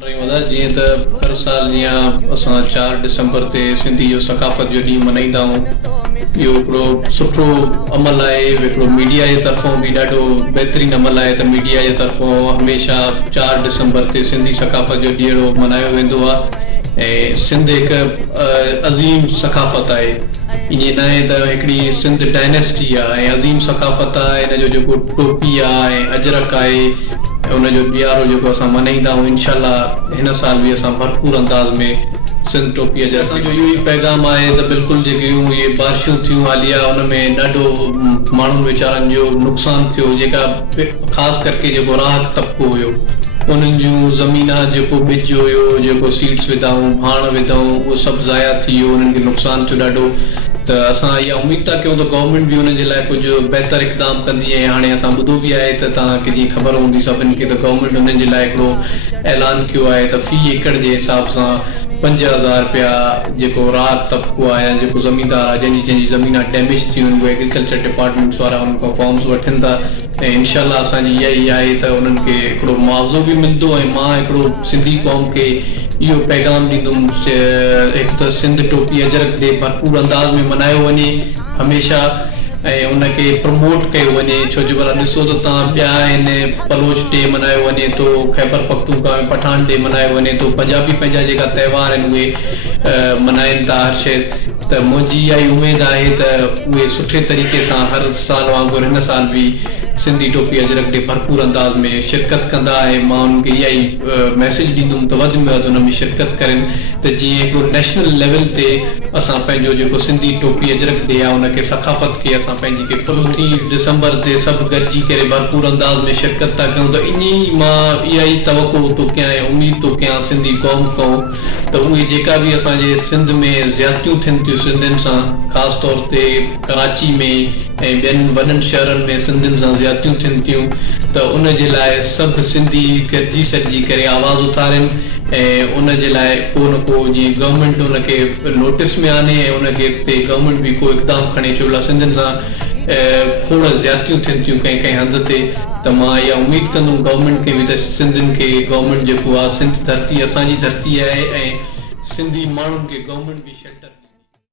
जी तो हर साल जीअं असां 4 डिसंबर ते सिंधी जो सकाफ़त जो ॾींहुं मल्हाईंदा आहियूं। इहो हिकिड़ो सुठो अमल आहे। हिकिड़ो मीडिया जे तरफ़ां बि ॾाढो बहितरीनु अमल आहे त मीडिया जे तरफ़ां हमेशह 4 डिसंबर ते सिंधी सकाफ़त जो ॾींहुं मल्हायो वेंदो आहे। ऐं सिंध हिकु अज़ीम सकाफ़त आहे। ईअं न आहे त हिकिड़ी सिंध डायनेस्टी आहे ऐं अज़ीम सकाफ़त आहे। हिन जो जेको टोपी आहे ऐं अजरक आहे उनजो ॾियारो जेको असां मल्हाईंदा आहियूं। इंशाल्लाह हिन साल बि असां भरपूर अंदाज़ में सिंध टोपीअ जो असांजो इहो ई पैगाम आहे त बिल्कुलु जेकियूं इहे बारिशूं थियूं हाली आहे उन में ॾाढो माण्हुनि वीचारनि जो नुक़सानु थियो। जेका ख़ासि करके जेको राहत तबिको हुयो उन्हनि जूं ज़मीनात जेको ॿिज हुयो, जेको सीड्स विधाऊं, भाण विधाऊं, उहो सभु ज़ाया थी वियो। उन्हनि खे नुक़सानु थियो ॾाढो। त असां इहा उमेद था कयूं त गवर्नमेंट बि उन्हनि जे लाइ कुझु बहितर इक़दाम कंदी। ऐं हाणे असां ॿुधो बि आहे त तव्हांखे जीअं ख़बर हूंदी सभिनी खे त गवर्नमेंट उन्हनि जे लाइ हिकिड़ो ऐलान कयो आहे त फ़ी एकड़ जे हिसाब सां 5000 रुपया जेको राहत तबिको आहे, जेको ज़मीनदार आहे जंहिंजी ज़मीना डैमेज थी वञे उहे एग्रीकल्चर डिपार्टमेंट्स वारा उन खां फॉर्म्स वठनि था। ऐं इनशाला असांजी इहा ई आहे त उन्हनि खे हिकिड़ो मुआवज़ो बि मिलंदो। ऐं मां हिकिड़ो सिंधी क़ौम खे इहो पैगाम ॾींदुमि हिकु त सिंध टोपी अजरक डे भरपूर अंदाज़ में मल्हायो वञे हमेशह ऐं उनखे प्रमोट कयो वञे। छो जो भला ॾिसो त तव्हां ॿिया आहिनि, पलोश डे मल्हायो वञे थो, ख़ैबर पख्तूनख्वा में पठान डे मल्हायो वञे थो। पंजाबी पंहिंजा जेका त्योहार आहिनि उहे मल्हाइनि था हर शइ। त मुंहिंजी इहा ई उमेद आहे त उहे सुठे तरीक़े सां हर साल वांगुरु हिन साल बि सिंधी टोपी अजरक डे भरपूर अंदाज़ में शिरकत कंदा। ऐं मां उनखे इहा ई मैसेज ॾींदुमि त वधि में वधि उन में शिरकत कनि त जीअं हिकिड़ो नेशनल लेवल ते असां पंहिंजो जेको सिंधी टोपी अजरक डे आहे उनखे सकाफ़त खे असां पंहिंजी 4 डिसंबर ते सभु गॾिजी करे भरपूर अंदाज़ में शिरकत था कयूं। त इन ई मां इहा ई तवक़ो थो कयां ऐं उमेद थो कयां सिंधी क़ौम खां त उहे जेका बि असांजे सिंध में ज़्यादतियूं थियनि थियूं सिंधियुनि सां, ख़ासि तौर ते कराची में ऐं ॿियनि वॾनि शहरनि में सिंधियुनि सां ज़्यादतियूं थियनि थियूं त उन जे लाइ सभु सिंधी गॾिजी सॾिजी करे आवाज़ उथारनि ऐं उन जे लाइ को न को जीअं गवर्नमेंट उनखे नोटिस में आणे ऐं उनखे अॻिते गवर्नमेंट बि को इक़दाम खणे। छो लाइ सिंधियुनि सां खोड़ ज़्यादतियूं थियनि थियूं कंहिं कंहिं हंध ते। त मां इहा उमेद कंदुमि गवर्नमेंट खे बि त सिंधियुनि खे गवर्नमेंट जेको आहे सिंध धरती असांजी धरती आहे ऐं सिंधी माण्हुनि खे गवर्नमेंट बि शेल्टर